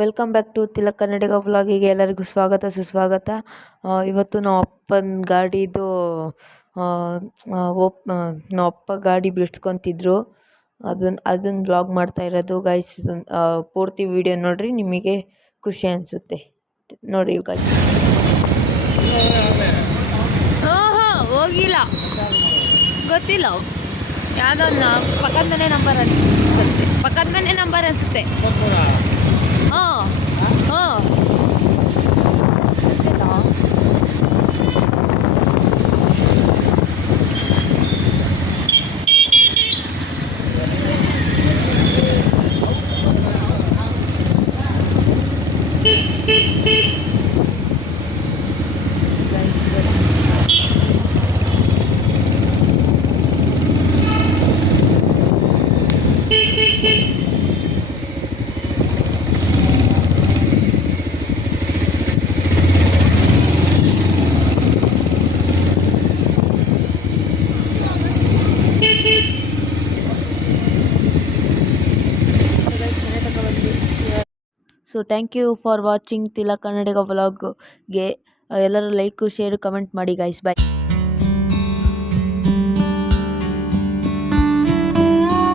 Welcome back to Tilak ಕನ್ನಡಿಗ ವ್ಲಾಗಿಗೆ ಎಲ್ಲರಿಗೂ ಸ್ವಾಗತ ಸುಸ್ವಾಗತ. ಇವತ್ತು ನಮ್ಮ ಅಪ್ಪನ ಗಾಡಿದು ನಮ್ಮ ಅಪ್ಪ ಗಾಡಿ ಬಿಡಿಸ್ಕೊತಿದ್ರು, ಅದನ್ನು ವ್ಲಾಗ್ ಮಾಡ್ತಾ ಇರೋದು ಗೈಸ್. ಪೂರ್ತಿ ವಿಡಿಯೋ ನೋಡ್ರಿ, ನಿಮಗೆ ಖುಷಿ ಅನಿಸುತ್ತೆ ನೋಡಿ ಗೈಸ್. ಹೋಗಿಲ್ಲ, ಗೊತ್ತಿಲ್ಲ, ಯಾವುದೋ ಪಕ್ಕದ ಮನೆ ನಂಬರ್ ಅನಿಸುತ್ತೆ, ಪಕ್ಕದ ಮನೆ ನಂಬರ್ ಅನಿಸುತ್ತೆ. ಹಾಂ ಹಾಂ so thank you for watching Tilak Kannadiga ವ್ಲಾಗ್ಗೆ. ಎಲ್ಲರೂ ಲೈಕ್ ಶೇರ್ ಕಮೆಂಟ್ ಮಾಡಿ ಗೈಸ್. ಬಾಯ್.